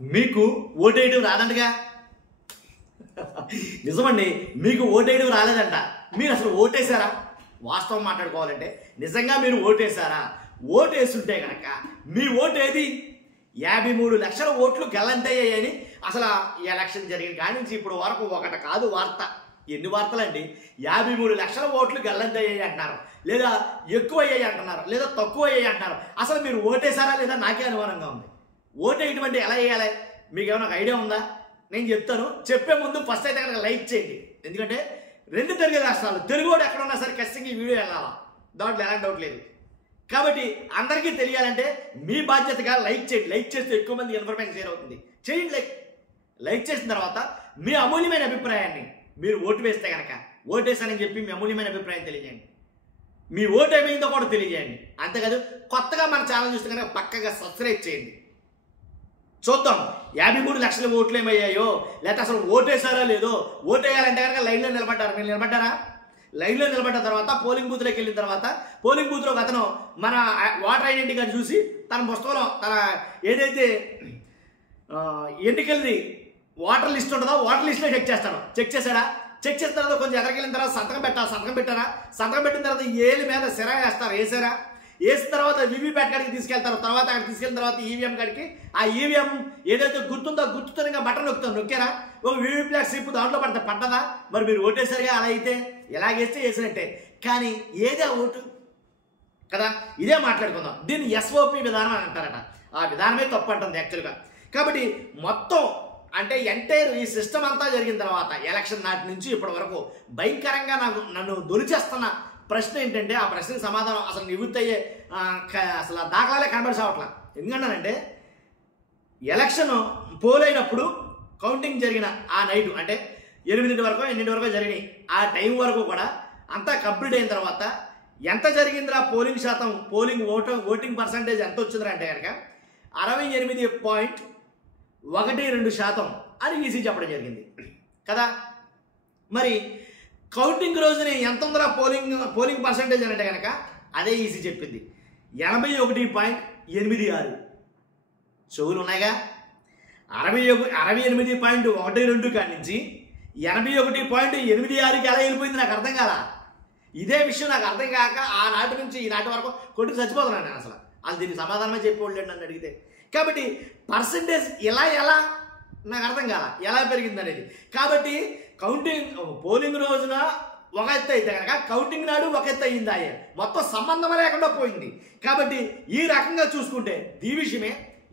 మీకు ఓటేయడం రాదంటగా. నిజమండి, మీకు ఓటేయడం రాలేదంట. మీరు అసలు ఓటేశారా? వాస్తవం మాట్లాడుకోవాలంటే నిజంగా మీరు ఓటేశారా? ఓటేస్తుంటే కనుక మీ ఓటు ఏది? 53 లక్షల ఓట్లు గల్లంతయ్యాయని అసలు ఎలక్షన్ జరిగిన కాడి నుంచి ఇప్పుడు వరకు ఒకటి కాదు వార్త. ఎన్ని వార్తలండి? 53 లక్షల ఓట్లు గల్లంతయ్యాయి అంటున్నారు, లేదా ఎక్కువ అయ్యాయి అంటున్నారు, లేదా తక్కువ అయ్యాయి అంటున్నారు. అసలు మీరు ఓటేశారా లేదా నాకే అనుమానంగా ఉంది. ఓటేయటం అంటే ఎలా వేయాలి? మీకు ఏమైనా ఒక ఐడియా ఉందా? నేను చెప్తాను. చెప్పే ముందు ఫస్ట్ అయితే కనుక లైక్ చేయండి. ఎందుకంటే 2 తెలుగు రాష్ట్రాలు, తెలుగు వాడు ఎక్కడ ఉన్నా సరే ఖచ్చితంగా ఈ వీడియో వెళ్ళాలా, దాంట్లో ఎలాంటి డౌట్ లేదు. కాబట్టి అందరికీ తెలియాలంటే మీ బాధ్యతగా లైక్ చేయండి. లైక్ చేస్తే ఎక్కువ మంది ఇన్ఫర్మేషన్ షేర్ అవుతుంది. చేయండి. లైక్ చేసిన తర్వాత మీ అమూల్యమైన అభిప్రాయాన్ని, మీరు ఓటు వేస్తే కనుక ఓటేసానని చెప్పి మీ అమూల్యమైన అభిప్రాయం తెలియజేయండి. మీ ఓటు ఏమైందో కూడా తెలియజేయండి. అంతేకాదు కొత్తగా మన ఛానల్ చూస్తే కనుక పక్కగా సబ్స్క్రైబ్ చేయండి. చూద్దాం 53 లక్షల ఓట్లు ఏమయ్యాయో, లేకపోతే అసలు ఓటేసారో లేదో. ఓటేయాలంటే కనుక లైన్లో నిలబడ్డారు. మీరు నిలబడ్డారా? లైన్లో నిలబడ్డ తర్వాత పోలింగ్ బూత్లోకి వెళ్ళిన తర్వాత పోలింగ్ బూత్లో ఒక అతను మన ఓటర్ ఐడెంటిటీ కార్డు చూసి తన పుస్తకంలో తన ఏదైతే ఎన్నికలది ఓటర్ లిస్ట్ ఉంటుందో ఓటర్ లిస్ట్లో చెక్ చేస్తాడు. చెక్ చేశాడా? చెక్ చేసిన తర్వాత కొంచెం ఎదరికెళ్ళిన తర్వాత సంతకం పెట్టాలి. సంతకం పెట్టారా? సంతకం పెట్టిన తర్వాత ఏళ్ళ మీద సిరా వేస్తారు. వేసారా? వేసిన తర్వాత వీవీప్యాట్ కాడికి తీసుకెళ్తారు. తర్వాత అక్కడ తీసుకెళ్ళిన తర్వాత ఈవీఎం కాడికి ఆ ఈవీఎం ఏదైతే గుర్తుందో గుర్తుతో ఇంకా బటన్ నొక్కుతాం. నొక్కారా? ఒక వీవీప్యాట్ స్లిప్ దాంట్లో పడితే పడ్డదా? మరి మీరు ఓటేసరిగా అలా అయితే ఎలాగేస్తే వేసినట్టే. కానీ ఏదే ఓటు కదా, ఇదే మాట్లాడుకుందాం. దీన్ని ఎస్ఓపి విధానం అని అంటారట. ఆ విధానమే తప్పు అంటుంది యాక్చువల్గా. కాబట్టి మొత్తం అంటే ఎంటైర్ ఈ సిస్టమ్ అంతా జరిగిన తర్వాత ఎలక్షన్ నాటి నుంచి ఇప్పటి వరకు భయంకరంగా నన్ను దొలిచేస్తున్న ప్రశ్న ఏంటంటే, ఆ ప్రశ్నకు సమాధానం అసలు నివృత్తి అయ్యే అసలు దాఖలాలే కనబడి సావట్లా. ఎందుకంటానంటే ఎలక్షన్ పోలైనప్పుడు కౌంటింగ్ జరిగిన ఆ నైటు అంటే 8 వరకు 8 వరకు జరిగినాయి. ఆ టైం వరకు కూడా అంతా కంప్లీట్ అయిన తర్వాత ఎంత జరిగిందిరా పోలింగ్ శాతం, ఓటింగ్ పర్సంటేజ్ ఎంత వచ్చిందిరా అంటే కనుక 68.12% అని ఈసీ చెప్పడం జరిగింది కదా. మరి కౌంటింగ్ రోజుని ఎంత ఉందిరా పోలింగ్ పర్సంటేజ్ అంటే కనుక అదే ఈసీ చెప్పింది 81.86. చెవులు ఉన్నాయిగా. 68.12 కాడి నుంచి 81.86కి ఎలా వెళ్ళిపోయింది నాకు అర్థం కాల. ఇదే విషయం నాకు అర్థం కాక ఆనాటి నుంచి ఈనాటి వరకు కొట్టుకు చచ్చిపోతున్నాను నేను. అసలు దీనికి సమాధానమే చెప్పేవాళ్ళు నన్ను అడిగితే. కాబట్టి పర్సంటేజ్ ఎలా నాకు అర్థం కాల, ఎలా పెరిగింది అనేది. కాబట్టి పోలింగ్ రోజున ఒక ఎత్తు అయితే కనుక కౌంటింగ్ నాడు ఒక ఎత్తు అయ్యింది. మొత్తం సంబంధం లేకుండా పోయింది. కాబట్టి ఈ రకంగా చూసుకుంటే ఈ విషయమే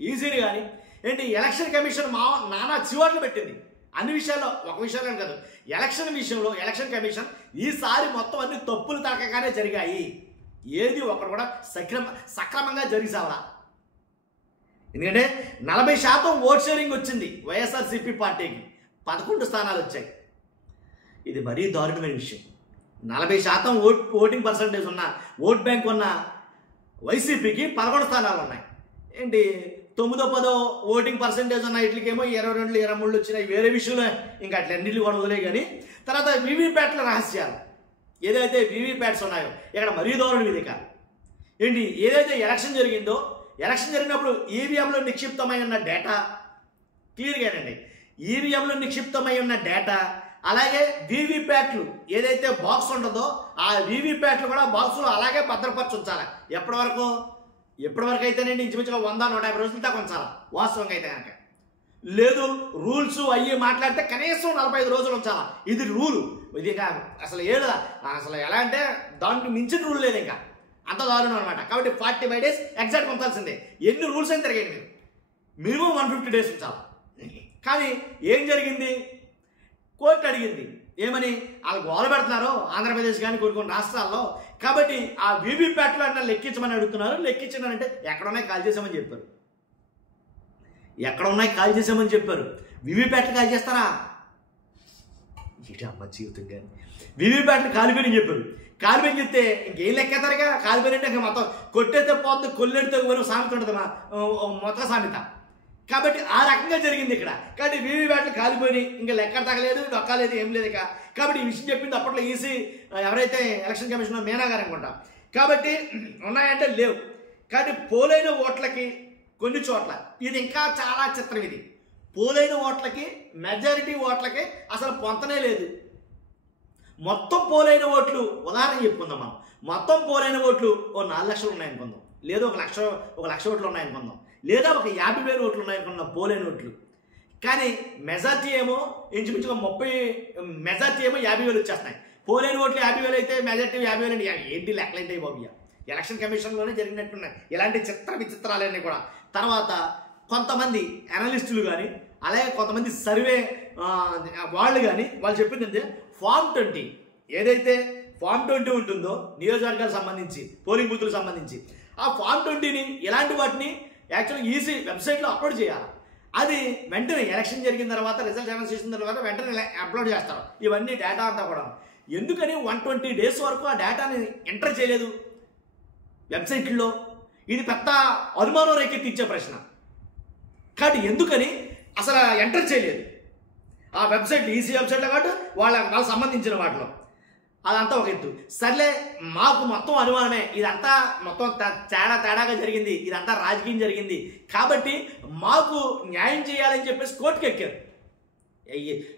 ఈజీని కానీ ఏంటి ఎలక్షన్ కమిషన్ నానా చివర్లు పెట్టింది అన్ని విషయాల్లో. ఒక విషయాలు కాదు, ఎలక్షన్ విషయంలో ఎలక్షన్ కమిషన్ ఈసారి మొత్తం అన్ని తప్పులు తాకగానే జరిగాయి. ఏది ఒకటి కూడా సక్రమంగా జరిగిసావరా. ఎందుకంటే 40% ఓట్ షేరింగ్ వచ్చింది వైఎస్ఆర్సీపీ పార్టీకి. 11 స్థానాలు వచ్చాయి. ఇది మరీ దారుణమైన విషయం. 40% ఓటింగ్ పర్సంటేజ్ ఉన్న ఓట్ బ్యాంక్ ఉన్న వైసీపీకి 11 స్థానాలు ఉన్నాయి. ఏంటి 9-10 ఓటింగ్ పర్సంటేజ్ ఉన్న ఇట్లకేమో 22, 23 వచ్చినాయి. వేరే విషయంలో ఇంకా అట్లన్నింటినీ కూడా వదిలే. కానీ తర్వాత వీవీప్యాట్ల రహస్యాలు ఏదైతే వీవీప్యాట్స్ ఉన్నాయో ఇక్కడ మరీ దారుణం ఇది కాదు. ఏంటి ఏదైతే ఎలక్షన్ జరిగిందో, ఎలక్షన్ జరిగినప్పుడు ఈవీఎంలో నిక్షిప్తమై ఉన్న డేటా క్లియర్గానండి. ఈవీఎంలో నిక్షిప్తమై ఉన్న డేటా అలాగే వీవీప్యాట్లు ఏదైతే బాక్స్ ఉంటుందో ఆ వీవీప్యాట్లు కూడా బాక్సులో అలాగే భద్రపరిచి ఉంచాలి. ఎప్పటి వరకు అయితేనండి ఇంచుమించుగా 100-150 రోజుల దాకా ఉంచాలి వాస్తవంగా అయితే కనుక. లేదు రూల్స్ అయ్యి మాట్లాడితే కనీసం 45 రోజులు ఉంచాలి. ఇది రూలు. ఇది అసలు అసలు ఎలా అంటే దానికి మించిన రూల్ లేదు, ఇంకా అంత దారుణం అనమాట. కాబట్టి 45 డేస్ ఎగ్జాక్ట్ ఉంచాల్సిందే. ఎన్ని రూల్స్ అయినా తిరగండి మీరు, మినిమం 150 డేస్ ఉంచాలి. కానీ ఏం జరిగింది? కోర్టు అడిగింది ఏమని? వాళ్ళు గోల పెడుతున్నారు ఆంధ్రప్రదేశ్ కానీ కొన్ని రాష్ట్రాల్లో. కాబట్టి ఆ వీవీప్యాట్లు అన్న లెక్కించమని అడుగుతున్నారు. లెక్కించడానంటే ఎక్కడున్నాయి కాల్ చేసామని చెప్పారు. వీవీప్యాట్లు కాల్ చేస్తారా? ఇటు అమ్మ జీవితం కానీ వీవీప్యాట్లు కాలిపోయి చెప్పారు. కాలిపోయి చెప్తే ఇంకేం లెక్కేతారుగా. కాలిపోయినట్టే ఇంకా మొత్తం కొట్టేస్తే పోతుంది, కొల్లెడితే సామెత ఉంటుంది మొత్తం సామెత. కాబట్టి ఆ రకంగా జరిగింది ఇక్కడ. కాబట్టి వీవీప్యాట్లు కాలిపోయి ఇంకా లెక్క తగలేదు, డొక్కలేదు, ఏం లేదు ఇక. కాబట్టి ఈ విషయం చెప్పింది అప్పట్లో ఈసీ ఎవరైతే ఎలక్షన్ కమిషనర్ మీనా గారు అనుకుంటా. కాబట్టి ఉన్నాయంటే లేవు. కాబట్టి పోలైన ఓట్లకి కొన్ని చోట్ల ఇది ఇంకా చాలా చిత్రం. ఇది పోలైన ఓట్లకి మెజారిటీ ఓట్లకి అసలు పొంతనే లేదు. మొత్తం పోలైన ఓట్లు ఉదాహరణ చెప్పుకుందాం మనం. మొత్తం పోలైన ఓట్లు ఓ 4 లక్షలు ఉన్నాయనుకుందాం, లేదా ఒక లక్ష ఓట్లు ఉన్నాయనుకుందాం, లేదా ఒక 50,000 ఓట్లు ఉన్నాయనుకుందాం పోలైన ఓట్లు. కానీ మెజార్టీ ఏమో ఇంచుమించుగా 50,000 వచ్చేస్తున్నాయి. పోలైన ఓట్లు 50,000 అయితే మెజార్టీ 50,000 ఏంటి లెక్కలేంటాయి బాబు? ఎలక్షన్ కమిషన్లోనే జరిగినట్టున్నాయి ఇలాంటి విచిత్రాలన్నీ కూడా. తర్వాత కొంతమంది అనలిస్టులు కానీ అలాగే కొంతమంది సర్వే వాళ్ళు కానీ వాళ్ళు చెప్పింది అంటే ఫామ్ 20 ఏదైతే ఫామ్ 20 ఉంటుందో నియోజకవర్గాలకు సంబంధించి పోలింగ్ బూతులకు సంబంధించి ఆ ఫామ్ 20ని ఇలాంటి వాటిని యాక్చువల్గా ఈసీ వెబ్సైట్లో అప్లోడ్ చేయాలి. అది వెంటనే ఎలక్షన్ జరిగిన తర్వాత రిజల్ట్ అనౌన్స్ చేసిన తర్వాత వెంటనే అప్లోడ్ చేస్తారు ఇవన్నీ డేటా అంతా కూడా. ఎందుకని 120 డేస్ వరకు ఆ డేటాని ఎంటర్ చేయలేదు వెబ్సైట్లో? ఇది పెద్ద అనుమానం రేకెత్తించే ప్రశ్న. కాబట్టి ఎందుకని అసలు ఎంటర్ చేయలేదు ఆ వెబ్సైట్లో, ఈసీ వెబ్సైట్లో కాబట్టి వాళ్ళకి సంబంధించిన వాటిలో? అదంతా ఒక ఎత్తు. సర్లే, మాకు మొత్తం అనుమానమే, ఇదంతా మొత్తం తేడాగా జరిగింది, ఇదంతా రాజకీయం జరిగింది కాబట్టి మాకు న్యాయం చేయాలని చెప్పేసి కోర్టుకు ఎక్కారు.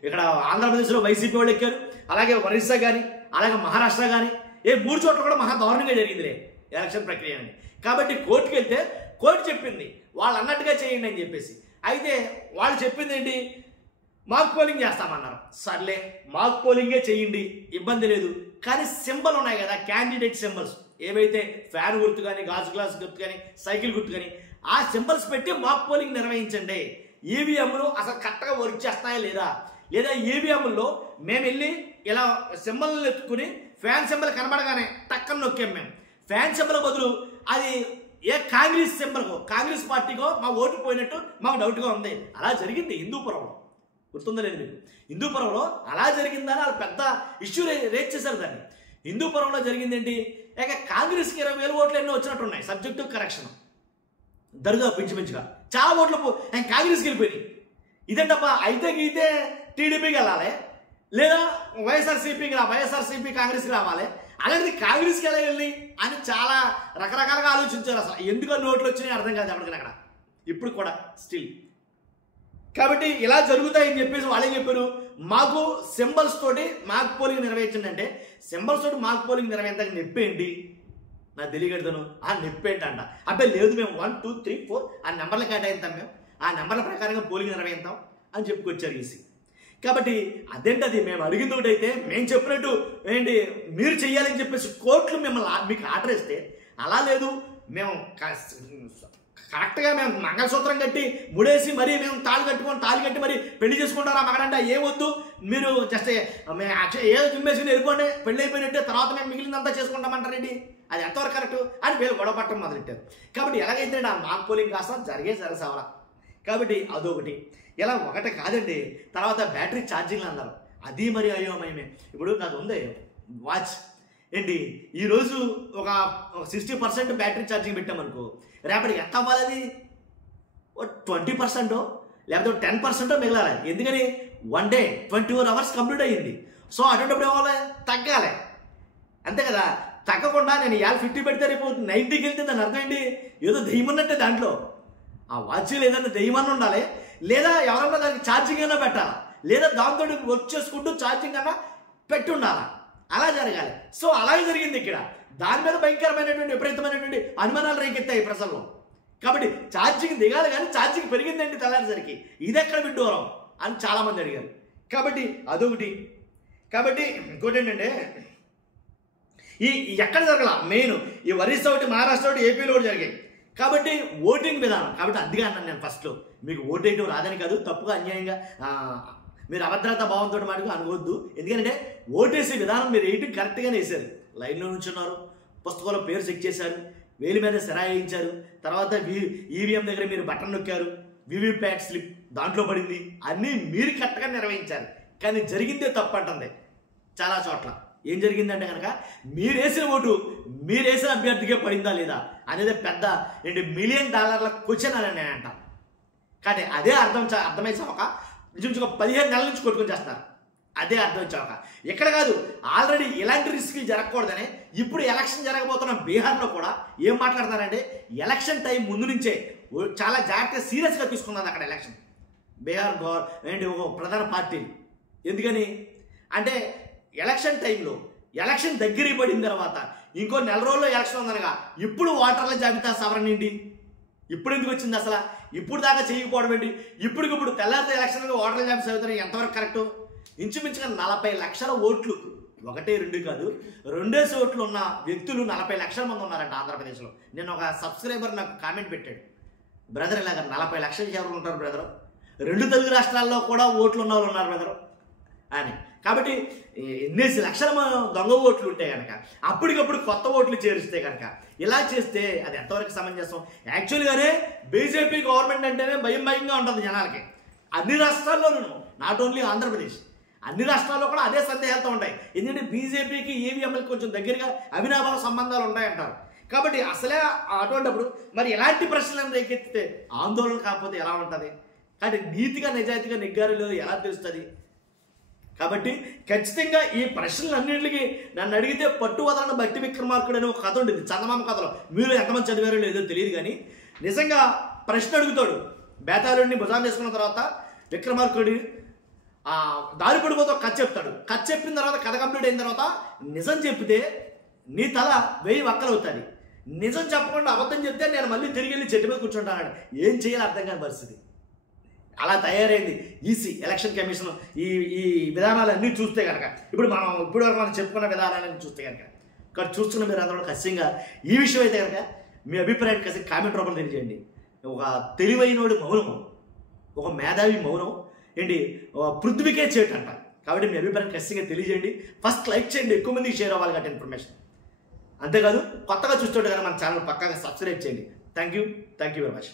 ఇక్కడ ఆంధ్రప్రదేశ్లో వైసీపీ వాళ్ళు ఎక్కారు, అలాగే ఒరిస్సా కానీ అలాగే మహారాష్ట్ర కానీ 3 చోట్ల కూడా మహా దారుణంగా జరిగిందిలే ఎలక్షన్ ప్రక్రియ అని. కాబట్టి కోర్టుకు వెళ్తే కోర్టు చెప్పింది వాళ్ళు అన్నట్టుగా చేయండి అని చెప్పేసి. అయితే వాళ్ళు చెప్పింది ఏంటి? మాక్ పోలింగ్ చేస్తామన్నారు. సర్లే మాక్ పోలింగే చేయండి, ఇబ్బంది లేదు. కానీ సింబల్ ఉన్నాయి కదా క్యాండిడేట్ సింబల్స్, ఏవైతే ఫ్యాన్ గుర్తు కానీ గాజు గ్లాస్ గుర్తు కానీ సైకిల్ గుర్తు కానీ ఆ సింబల్స్ పెట్టి మాక్ పోలింగ్ నిర్వహించండి. ఈవీఎంలు అసలు కరెక్ట్గా వర్క్ చేస్తాయా లేదా, లేదా ఈవీఎంలో మేము వెళ్ళి ఇలా సింబల్ని ఎత్తుకుని ఫ్యాన్ సింబల్ కనబడగానే టక్కన నొక్కాం మేము. ఫ్యాన్ సింబల్ బదులు అది ఏ కాంగ్రెస్ సింబల్కో కాంగ్రెస్ పార్టీకో మా ఓటు పోయినట్టు మాకు డౌట్గా ఉంది. అలా జరిగింది హిందూపురంలో, గుర్తుందా లేదు మీకు? హిందూపురంలో అలా జరిగిందని వాళ్ళు పెద్ద ఇష్యూ రేజ్ చేశారు దాన్ని. హిందూపురంలో జరిగింది ఏంటి? ఇక కాంగ్రెస్కి 20,000 ఓట్లు ఎన్నో వచ్చినట్టున్నాయి సబ్జెక్టు కరెక్షన్ దరిదాపు పెంచుగా చాలా ఓట్లు కాంగ్రెస్కి వెళ్ళిపోయినాయి. ఇదేంటప్పా, అయితే గీతే టీడీపీకి వెళ్ళాలి, లేదా వైఎస్ఆర్సీపీ కాంగ్రెస్కి రావాలి, అలాంటిది కాంగ్రెస్కి ఎలా వెళ్ళి అని చాలా రకరకాలుగా ఆలోచించారు. అసలు ఎందుకో నోట్లు వచ్చినాయి అర్థం కాదు ఎవరికైనా అక్కడ ఇప్పుడు కూడా స్టిల్. కాబట్టి ఇలా జరుగుతాయని చెప్పేసి వాళ్ళేం చెప్పారు, మాకు సింబల్స్ తోటి మాక్ పోలింగ్ నిర్వహించండి అంటే సింబల్స్ తోటి మాక్ పోలింగ్ నిర్వహించడానికి నొప్పేంటి నాకు తెలియగడతాను. ఆ నొప్పేంటి అంట. అబ్బాయి లేదు మేము 1 2 3 4 ఆ నెంబర్లు కేటాయిస్తాం, మేము ఆ నెంబర్ల ప్రకారంగా పోలింగ్ నిర్వహిస్తాం అని చెప్పుకొచ్చారు ఈసీ. కాబట్టి అదేంటది మేము అడిగింది ఒకటి అయితే మేము చెప్పినట్టు ఏంటి మీరు చెయ్యాలని చెప్పేసి కోర్టులు మీకు ఆర్డర్ ఇస్తే అలా లేదు, మేము కరెక్ట్గా మేము మంగళసూత్రం కట్టి ముడేసి మరీ మేము తాళి కట్టి మరి పెళ్లి చేసుకుంటారా మగడంటే ఏమొద్దు, మీరు జస్ట్ ఏదో జిమ్మేసుకుని వెళ్ళిపోండి, పెళ్లి అయిపోయినట్టే తర్వాత మేము మిగిలినంతా చేసుకుంటామంటారండి. అది ఎంతవరకు కరెక్ట్ అని వీళ్ళు గొడవ పట్టడం మొదలెట్టారు. కాబట్టి ఎలాగైతే ఆ మాక్ పోలింగ్ కాస్త జరిగే సరసవలా. కాబట్టి అదొకటి. ఇలా ఒకటి కాదండి. తర్వాత బ్యాటరీ ఛార్జింగ్లు అన్నారు, అది మరి అయోమయమే. ఇప్పుడు నాకు ఉంది వాచ్ ఏంటి, ఈరోజు ఒక 60% బ్యాటరీ ఛార్జింగ్ పెట్టామనుకో, రేపటికి ఎంత అవ్వాలి? అది 20% లేకపోతే 10% మిగలాలి. ఎందుకని 1 డే 24 hours కంప్లీట్ అయ్యింది. సో అటువంటిప్పుడు ఏమవ్వాలి? తగ్గాలి, అంతే కదా. తగ్గకుండా నేను ఇవాళ 50 పెడితే రేపు 90కి వెళ్తే దాని అర్థం ఏంటి? ఏదో దెయ్యం ఉన్నట్టే దాంట్లో. ఆ వాచ్ లేదంటే దెయ్యమన్నా ఉండాలి, లేదా ఎవరన్నా దానికి ఛార్జింగ్ అయినా పెట్టాలి, లేదా దాంతో వర్క్ చేసుకుంటూ ఛార్జింగ్ అన్నా పెట్టి ఉండాలి. అలా జరగాలి. సో అలాగే జరిగింది ఇక్కడ. దాని మీద భయంకరమైనటువంటి విపరీతమైనటువంటి అనుమానాలు రేకెత్తాయి ప్రజల్లో. కాబట్టి ఛార్జింగ్ దిగాలి కానీ ఛార్జింగ్ పెరిగిందండి తెల్లారిసరికి, ఇది ఎక్కడ విడ్డూరం అని చాలామంది అడిగారు. కాబట్టి అదొకటి. కాబట్టి ఇంకోటి ఏంటంటే ఈ ఎక్కడ జరగల మెయిన్ ఈ ఒరిస్సా ఒకటి, మహారాష్ట్ర ఒకటి, ఏపీలో కూడా జరిగాయి. కాబట్టి ఓటింగ్ విధానం. కాబట్టి అందుకే అన్నాను నేను ఫస్ట్లో, మీకు ఓటేయడం రాదని కాదు, తప్పుగా అన్యాయంగా మీరు అభద్రతా భావంతో మాటకు అనుకోవద్దు. ఎందుకంటే ఓటేసే విధానం మీరు వేయటం కరెక్ట్గానే వేశారు. లైన్లో నుంచున్నారు, పుస్తకంలో పేరు చెక్ చేశారు, వేలి మీద సిరా వేయించారు, తర్వాత ఈవీఎం దగ్గర మీరు బటన్ నొక్కారు, వీవీప్యాట్ స్లిప్ దాంట్లో పడింది, అన్నీ మీరు కరెక్ట్గా నిర్వహించారు. కానీ జరిగిందే తప్పు అంటుంది చాలా చోట్ల. ఏం జరిగిందంటే కనుక మీరు వేసిన ఓటు మీరు వేసిన అభ్యర్థికే పడిందా లేదా అనేది పెద్ద $1 మిలియన్ క్వశ్చన్ అని నేను అంటాను. కానీ అదే అర్థమై చావక నిజంగా 15 నెలల నుంచి కొట్టుకొని చేస్తున్నారు. అదే అర్థం చావక ఎక్కడ కాదు, ఆల్రెడీ ఇలాంటి రిస్క్లు జరగకూడదని ఇప్పుడు ఎలక్షన్ జరగబోతున్న బీహార్లో కూడా ఏం మాట్లాడుతున్నారంటే ఎలక్షన్ టైం ముందు నుంచే చాలా జాగ్రత్తగా సీరియస్గా తీసుకున్నది అక్కడ ఎలక్షన్. బీహార్ ఏంటి ఒక ప్రధాన పార్టీ. ఎందుకని అంటే ఎలక్షన్ టైంలో ఎలక్షన్ దగ్గరికి పడిన తర్వాత ఇంకో నెల రోజుల్లో ఎలక్షన్ ఉందనగా ఇప్పుడు ఓటర్ల జాబితా సవరణ ఏంటి? ఇప్పుడు ఎందుకు వచ్చింది అసలు? ఇప్పుడు దాకా చేయకపోవడం ఏంటి? ఇప్పటికిప్పుడు తెల్లారితే ఎలక్షన్లో ఓటర్ల జాబితా చదువుతారు ఎంతవరకు కరెక్టు? ఇంచుమించుగా 40 లక్షల ఓట్లు, 1, 2 కాదు 2 ఓట్లు ఉన్న వ్యక్తులు 40 లక్షల మంది ఉన్నారంట ఆంధ్రప్రదేశ్లో. నేను ఒక సబ్స్క్రైబర్ నాకు కామెంట్ పెట్టాడు, బ్రదర్ ఇలాగ 40 లక్షలు ఎవరు ఉంటారు బ్రదరు, 2 తెలుగు రాష్ట్రాల్లో కూడా ఓట్లు ఉన్న వాళ్ళు ఉన్నారు బ్రదరు అని. కాబట్టి ఎన్నేసి లక్షల దొంగ ఓట్లు ఉంటాయి కనుక అప్పటికప్పుడు కొత్త ఓట్లు చేరిస్తే కనుక ఇలా చేస్తే అది ఎంతవరకు సమంజసం? యాక్చువల్గానే బీజేపీ గవర్నమెంట్ అంటేనే భయంగా ఉంటుంది జనాలకి. అన్ని రాష్ట్రాల్లోనూ, నాట్ ఓన్లీ ఆంధ్రప్రదేశ్, అన్ని రాష్ట్రాల్లో కూడా అదే సందేహాలతో ఉంటాయి. ఎందుకంటే బీజేపీకి ఈవీఎంలకు కొంచెం దగ్గరగా అవినాభావ సంబంధాలు ఉంటాయంటారు. కాబట్టి అసలే అటువంటిప్పుడు మరి ఎలాంటి ప్రశ్నలను రేకెత్తితే ఆందోళన కాకపోతే ఎలా ఉంటుంది? కాబట్టి నీతిగా నిజాయితీగా నెగ్గారు లేదు ఎలా తెలుస్తుంది? కాబట్టి ఖచ్చితంగా ఈ ప్రశ్నలన్నింటికి నన్ను అడిగితే పట్టు వదలని భట్టి విక్రమార్కుడు అనే ఒక కథ ఉండేది చందమామ కథలో. మీరు ఎంతమంది చదివారో లేదో తెలియదు కానీ నిజంగా ప్రశ్న అడుగుతాడు. బేతాళుడిని భుజాన్ని వేసుకున్న తర్వాత విక్రమార్కుడి దారి పడిపోతే కథ చెప్తాడు. కథ చెప్పిన తర్వాత కథ కంప్లీట్ అయిన తర్వాత నిజం చెప్తే నీ తల 1000 వక్కలు అవుతుంది, నిజం చెప్పకుండా అబద్ధం చెప్తే నేను మళ్ళీ తిరిగి వెళ్ళి చెట్టు మీద కూర్చుంటాను. ఏం చేయాలి అర్థం కాని పరిస్థితి. అలా తయారైంది ఈసీ ఎలక్షన్ కమిషన్. ఈ విధానాలన్నీ చూస్తే కనుక ఇప్పటివరకు మనం చెప్పుకున్న విధానాలన్నీ చూస్తే కనుక ఇక్కడ చూస్తున్న మీరు అందరూ ఖచ్చితంగా ఈ విషయం అయితే కనుక మీ అభిప్రాయాన్ని ఖచ్చితంగా కామెంట్ రూపంలో తెలియజేయండి. ఒక తెలివైనోడి మౌనం, ఒక మేధావి మౌనం ఏంటి పృథ్వీకే చేటు అంట. కాబట్టి మీ అభిప్రాయాన్ని ఖచ్చితంగా తెలియజేయండి. ఫస్ట్ లైక్ చేయండి, ఎక్కువ మందికి షేర్ అవ్వాలి కాబట్టి ఇన్ఫర్మేషన్. అంతేకాదు కొత్తగా చూస్తుంటే కదా మన ఛానల్ పక్కాగా సబ్స్క్రైబ్ చేయండి. Thank you very much.